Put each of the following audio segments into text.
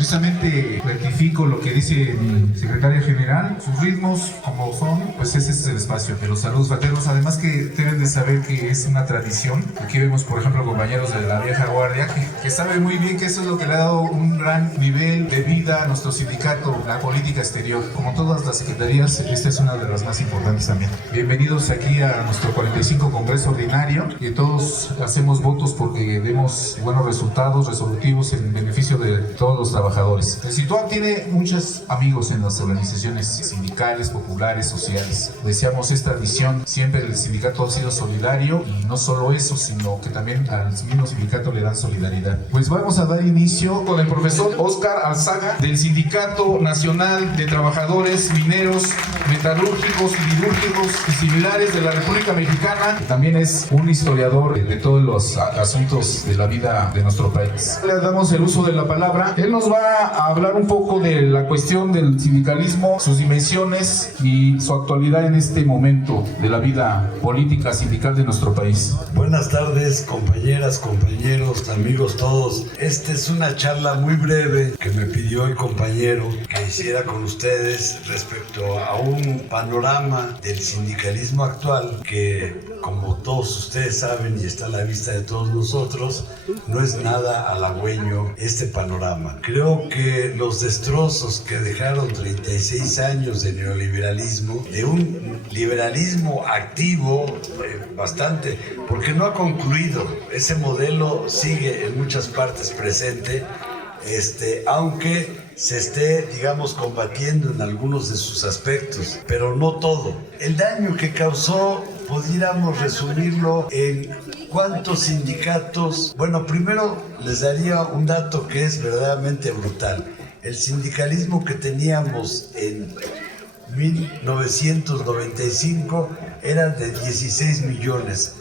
Precisamente rectifico lo que dice mi secretaria general. Sus ritmos, como son, pues ese es el espacio de los saludos fraternos. Además que deben de saber que es una tradición. Aquí vemos, por ejemplo, compañeros de la vieja guardia que saben muy bien que eso es lo que le ha dado un gran nivel de vida a nuestro sindicato, la política exterior. Como todas las secretarías, esta es una de las más importantes también. Bienvenidos aquí a nuestro 45 Congreso Ordinario, y todos hacemos votos porque demos buenos resultados resolutivos en beneficio de todos los trabajadores. El CITUAM tiene muchos amigos en las organizaciones sindicales, populares, sociales. Deseamos esta visión. Siempre el sindicato ha sido solidario, y no solo eso, sino que también al mismo sindicato le dan solidaridad. Pues vamos a dar inicio con el profesor Óscar Alzaga, del Sindicato Nacional de Trabajadores Mineros, Metalúrgicos, Siderúrgicos y similares de la República Mexicana. También es un historiador de todos los asuntos de la vida de nuestro país. Le damos el uso de la palabra. Él nos va a hablar un poco de la cuestión del sindicalismo, sus dimensiones y su actualidad en este momento de la vida política sindical de nuestro país. Buenas tardes, compañeras, compañeros, amigos todos. Esta es una charla muy breve que me pidió el compañero que hiciera con ustedes respecto a un panorama del sindicalismo actual que, como todos ustedes saben y está a la vista de todos nosotros, no es nada halagüeño este panorama. Creo que los destrozos que dejaron 36 años de neoliberalismo, de un liberalismo activo bastante, porque no ha concluido, ese modelo sigue en muchas partes presente, aunque se esté, digamos, combatiendo en algunos de sus aspectos, pero no todo. El daño que causó, pudiéramos resumirlo en cuántos sindicatos. Bueno, primero les daría un dato que es verdaderamente brutal. El sindicalismo que teníamos en 1995 era de 16 millones.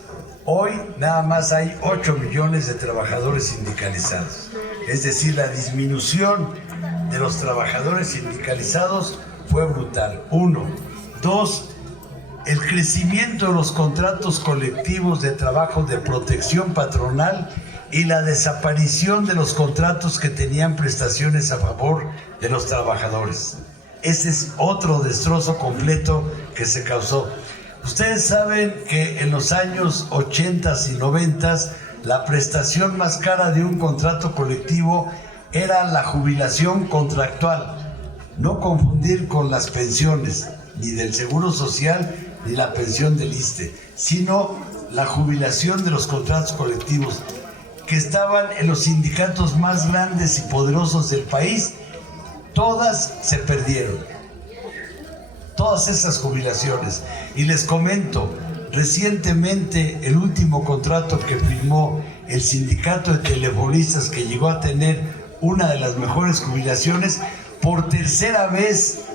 Hoy nada más hay 8 millones de trabajadores sindicalizados. Es decir, la disminución de los trabajadores sindicalizados fue brutal. 1. 2. El crecimiento de los contratos colectivos de trabajo de protección patronal y la desaparición de los contratos que tenían prestaciones a favor de los trabajadores. Ese es otro destrozo completo que se causó. Ustedes saben que en los años 80 y 90 la prestación más cara de un contrato colectivo era la jubilación contractual. No confundir con las pensiones, ni del Seguro Social, ni la pensión del ISSSTE, sino la jubilación de los contratos colectivos que estaban en los sindicatos más grandes y poderosos del país. Todas se perdieron, todas esas jubilaciones. Y les comento, recientemente el último contrato que firmó el sindicato de telefonistas, que llegó a tener una de las mejores jubilaciones, por tercera vez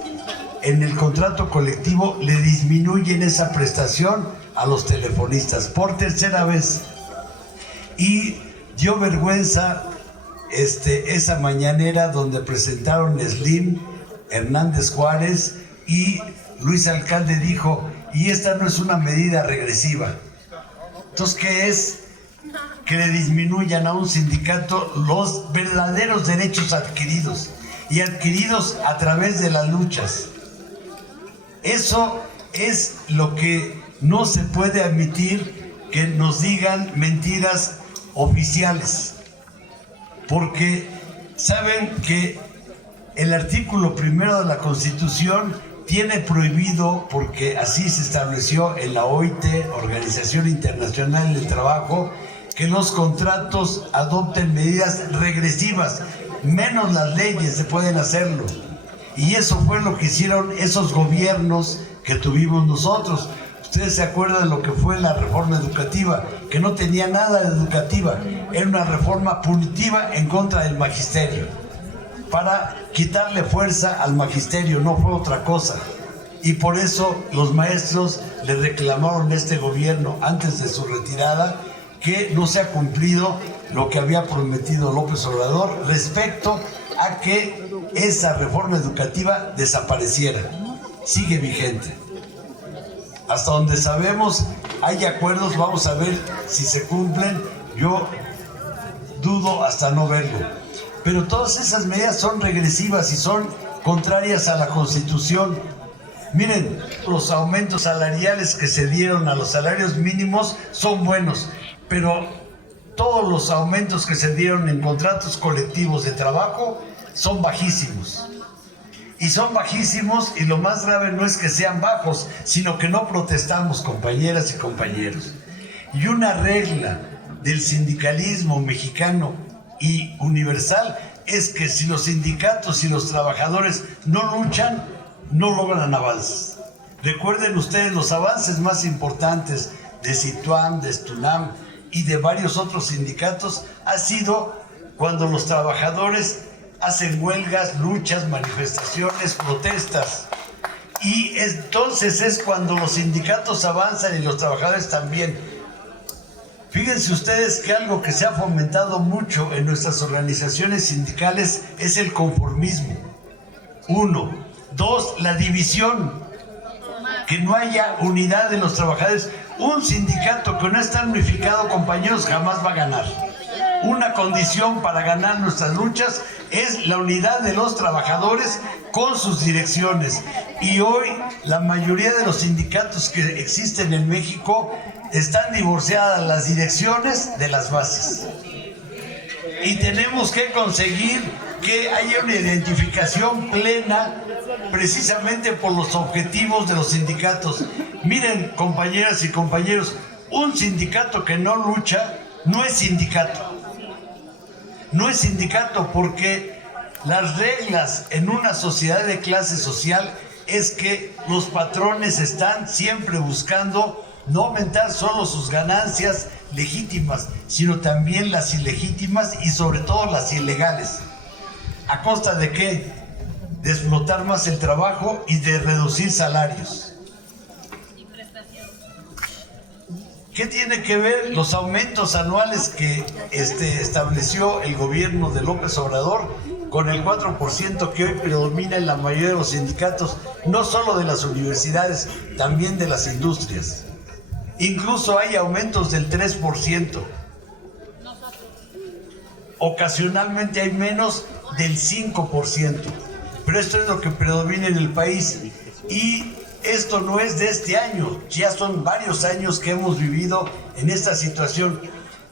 en el contrato colectivo le disminuyen esa prestación a los telefonistas, por tercera vez. Y dio vergüenza esa mañanera donde presentaron Slim, Hernández Juárez, y Luis Alcalde dijo, y esta no es una medida regresiva. Entonces, ¿qué es? Que le disminuyan a un sindicato los verdaderos derechos adquiridos, y adquiridos a través de las luchas. Eso es lo que no se puede admitir, que nos digan mentiras oficiales, porque saben que el artículo 1 de la Constitución tiene prohibido, porque así se estableció en la OIT, Organización Internacional del Trabajo, que los contratos adopten medidas regresivas, menos las leyes se pueden hacerlo. Y eso fue lo que hicieron esos gobiernos que tuvimos nosotros. Ustedes se acuerdan de lo que fue la reforma educativa, que no tenía nada de educativa, era una reforma punitiva en contra del magisterio, para quitarle fuerza al magisterio, no fue otra cosa. Y por eso los maestros le reclamaron a este gobierno antes de su retirada que no se ha cumplido lo que había prometido López Obrador respecto a que esa reforma educativa desapareciera. Sigue vigente. Hasta donde sabemos hay acuerdos, vamos a ver si se cumplen. Yo dudo hasta no verlo. Pero todas esas medidas son regresivas y son contrarias a la Constitución. Miren, los aumentos salariales que se dieron a los salarios mínimos son buenos, pero todos los aumentos que se dieron en contratos colectivos de trabajo son bajísimos. Y son bajísimos, y lo más grave no es que sean bajos, sino que no protestamos, compañeras y compañeros. Y una regla del sindicalismo mexicano y universal es que si los sindicatos y los trabajadores no luchan, no logran avances. Recuerden ustedes los avances más importantes de Situam, de Stunam y de varios otros sindicatos ha sido cuando los trabajadores hacen huelgas, luchas, manifestaciones, protestas. Y entonces es cuando los sindicatos avanzan y los trabajadores también. Fíjense ustedes que algo que se ha fomentado mucho en nuestras organizaciones sindicales es el conformismo. 1. 2. La división. Que no haya unidad de los trabajadores. Un sindicato que no está unificado, compañeros, jamás va a ganar. Una condición para ganar nuestras luchas es la unidad de los trabajadores con sus direcciones. Y hoy la mayoría de los sindicatos que existen en México están divorciadas las direcciones de las bases. Y tenemos que conseguir que haya una identificación plena precisamente por los objetivos de los sindicatos. Miren, compañeras y compañeros, un sindicato que no lucha no es sindicato. No es sindicato porque las reglas en una sociedad de clase social es que los patrones están siempre buscando no aumentar solo sus ganancias legítimas, sino también las ilegítimas y sobre todo las ilegales. ¿A costa de qué? De explotar más el trabajo y de reducir salarios. ¿Qué tiene que ver los aumentos anuales que estableció el gobierno de López Obrador con el 4% que hoy predomina en la mayoría de los sindicatos, no solo de las universidades, también de las industrias? Incluso hay aumentos del 3%. Ocasionalmente hay menos del 5%. Pero esto es lo que predomina en el país. Y esto no es de este año, ya son varios años que hemos vivido en esta situación.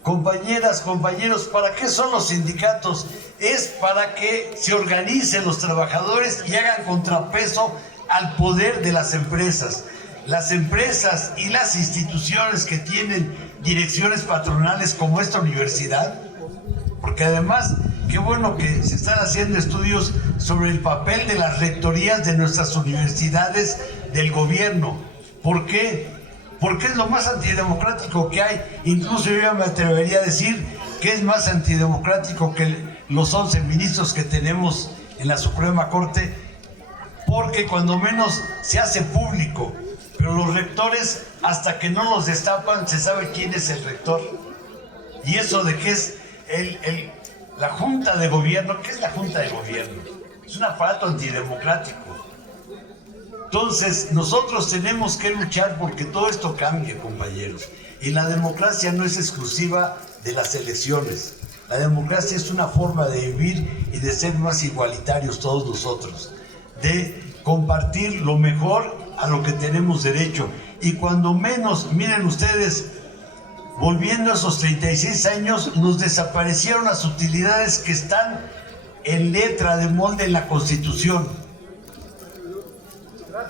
Compañeras, compañeros, ¿para qué son los sindicatos? Es para que se organicen los trabajadores y hagan contrapeso al poder de las empresas. Las empresas y las instituciones que tienen direcciones patronales como esta universidad, porque además, qué bueno que se están haciendo estudios sobre el papel de las rectorías de nuestras universidades del gobierno. ¿Por qué? Porque es lo más antidemocrático que hay. Incluso yo me atrevería a decir que es más antidemocrático que los 11 ministros que tenemos en la Suprema Corte, porque cuando menos se hace público. Pero los rectores, hasta que no los destapan, se sabe quién es el rector. Y eso de que es la Junta de Gobierno. ¿Qué es la Junta de Gobierno? Es un aparato antidemocrático. Entonces, nosotros tenemos que luchar porque todo esto cambie, compañeros. Y la democracia no es exclusiva de las elecciones. La democracia es una forma de vivir y de ser más igualitarios todos nosotros. De compartir lo mejor a lo que tenemos derecho. Y cuando menos, miren ustedes, volviendo a esos 36 años, nos desaparecieron las utilidades que están en letra de molde en la Constitución.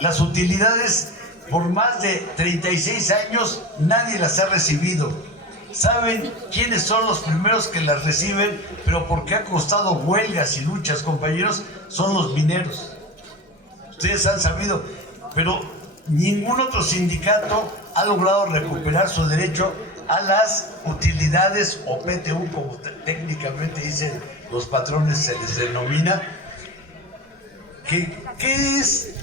Las utilidades, por más de 36 años, nadie las ha recibido. ¿Saben quiénes son los primeros que las reciben? Pero porque ha costado huelgas y luchas, compañeros, son los mineros. Ustedes han sabido, pero ningún otro sindicato ha logrado recuperar su derecho a las utilidades o PTU, como técnicamente dicen los patrones, se les denomina. ¿Qué es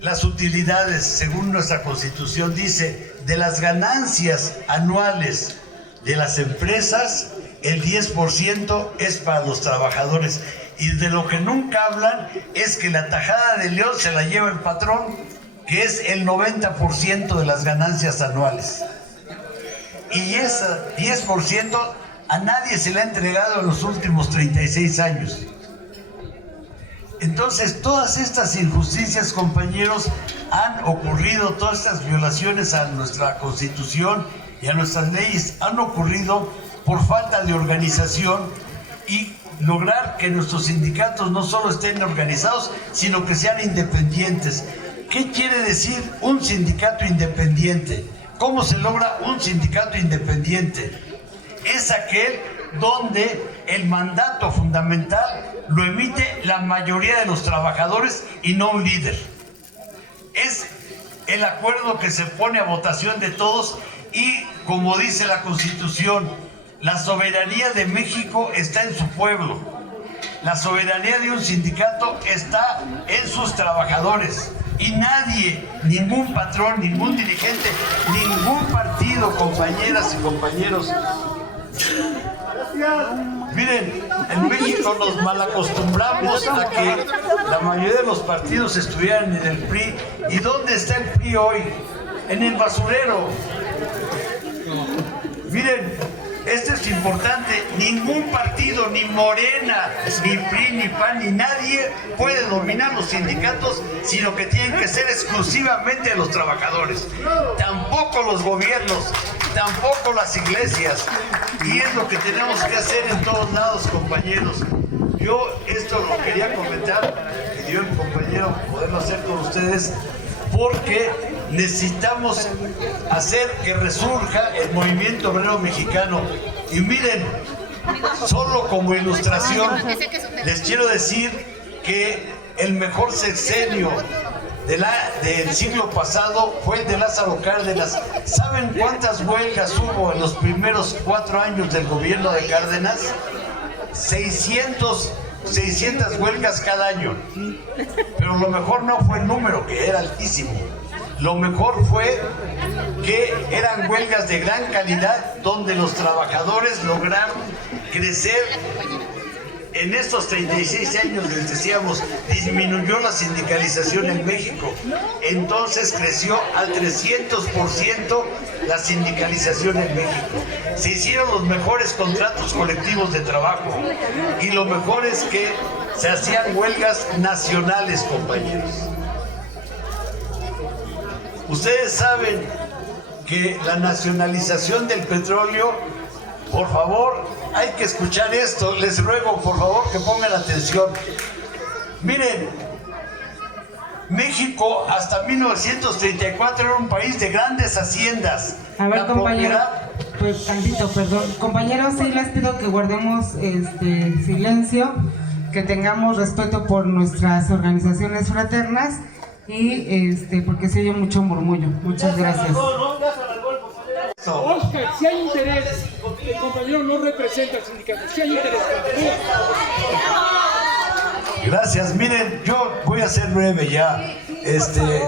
las utilidades? Según nuestra Constitución dice, de las ganancias anuales de las empresas, el 10% es para los trabajadores. Y de lo que nunca hablan es que la tajada de león se la lleva el patrón, que es el 90% de las ganancias anuales. Y ese 10% a nadie se le ha entregado en los últimos 36 años. Entonces, todas estas injusticias, compañeros, han ocurrido, todas estas violaciones a nuestra Constitución y a nuestras leyes han ocurrido por falta de organización y lograr que nuestros sindicatos no solo estén organizados, sino que sean independientes. ¿Qué quiere decir un sindicato independiente? ¿Cómo se logra un sindicato independiente? Es aquel donde el mandato fundamental lo emite la mayoría de los trabajadores y no un líder. Es el acuerdo que se pone a votación de todos y, como dice la Constitución, la soberanía de México está en su pueblo. La soberanía de un sindicato está en sus trabajadores. Y nadie, ningún patrón, ningún dirigente, ningún partido, compañeras y compañeros. Miren, en México nos malacostumbramos a que la mayoría de los partidos estuvieran en el PRI. ¿Y dónde está el PRI hoy? En el basurero. Miren, esto es importante. Ningún partido, ni Morena, ni PRI, ni PAN, ni nadie puede dominar los sindicatos, sino que tienen que ser exclusivamente de los trabajadores. Tampoco los gobiernos, tampoco las iglesias. Y es lo que tenemos que hacer en todos lados, compañeros. Yo esto lo quería comentar, y dio el compañero poderlo hacer con ustedes, porque necesitamos hacer que resurja el movimiento obrero mexicano. Y miren, solo como ilustración, les quiero decir que el mejor sexenio del siglo pasado fue el de Lázaro Cárdenas. ¿Saben cuántas huelgas hubo en los primeros 4 años del gobierno de Cárdenas? 600 huelgas cada año. Pero lo mejor no fue el número, que era altísimo. Lo mejor fue que eran huelgas de gran calidad, donde los trabajadores lograron crecer. En estos 36 años, les decíamos, disminuyó la sindicalización en México. Entonces creció al 300% la sindicalización en México. Se hicieron los mejores contratos colectivos de trabajo. Y lo mejor es que se hacían huelgas nacionales, compañeros. Ustedes saben que la nacionalización del petróleo, por favor, hay que escuchar esto. Les ruego, por favor, que pongan atención. Miren, México hasta 1934 era un país de grandes haciendas. A ver, la compañero, propiedad... pues tantito, perdón. Compañeros, sí les pido que guardemos silencio, que tengamos respeto por nuestras organizaciones fraternas y porque se oye mucho murmullo. Muchas gracias. Oscar, si hay interés, el compañero no representa al sindicato, si hay interés. Gracias, miren, yo voy a ser breve ya.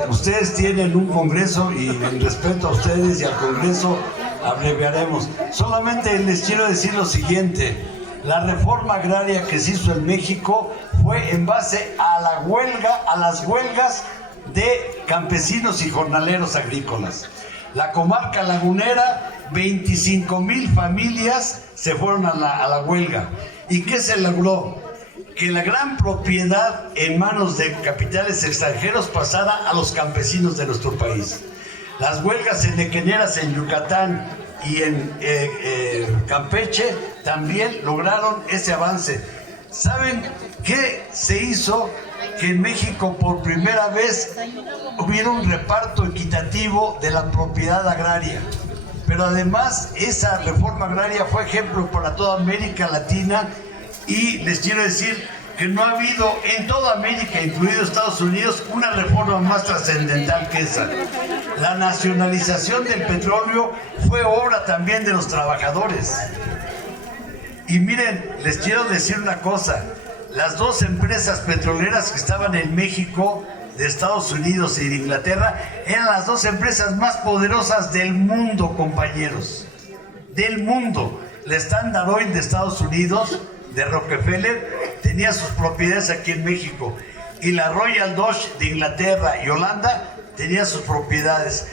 Ustedes tienen un congreso y en respeto a ustedes y al congreso abreviaremos. Solamente les quiero decir lo siguiente: la reforma agraria que se hizo en México fue en base a la huelga, a las huelgas de campesinos y jornaleros agrícolas. La comarca lagunera, 25,000 familias se fueron a la huelga. ¿Y qué se logró? Que la gran propiedad en manos de capitales extranjeros pasara a los campesinos de nuestro país. Las huelgas enequeneras en Yucatán y en Campeche también lograron ese avance. ¿Saben qué se hizo? Que en México por primera vez hubiera un reparto equitativo de la propiedad agraria. Pero además esa reforma agraria fue ejemplo para toda América Latina, y les quiero decir que no ha habido en toda América, incluido Estados Unidos, una reforma más trascendental que esa. La nacionalización del petróleo fue obra también de los trabajadores. Y miren, les quiero decir una cosa: las dos empresas petroleras que estaban en México, de Estados Unidos y de Inglaterra, eran las dos empresas más poderosas del mundo, compañeros. Del mundo. La Standard Oil de Estados Unidos, de Rockefeller, tenía sus propiedades aquí en México. Y la Royal Dutch de Inglaterra y Holanda tenía sus propiedades.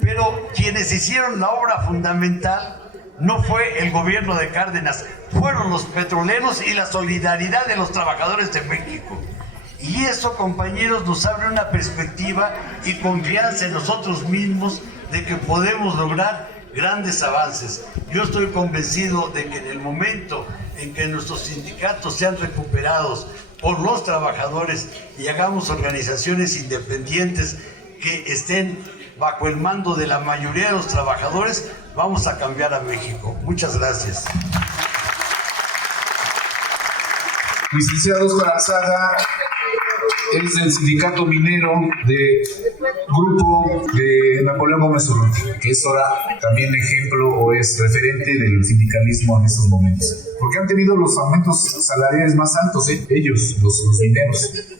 Pero quienes hicieron la obra fundamental no fue el gobierno de Cárdenas, fueron los petroleros y la solidaridad de los trabajadores de México. Y eso, compañeros, nos abre una perspectiva y confianza en nosotros mismos de que podemos lograr grandes avances. Yo estoy convencido de que en el momento en que nuestros sindicatos sean recuperados por los trabajadores y hagamos organizaciones independientes que estén bajo el mando de la mayoría de los trabajadores, vamos a cambiar a México. Muchas gracias. Licenciado Oscar Alzaga es del sindicato minero de Grupo de Napoleón Gómez Urrutia, que es ahora también ejemplo o es referente del sindicalismo en estos momentos. Porque han tenido los aumentos salariales más altos, ellos, los mineros.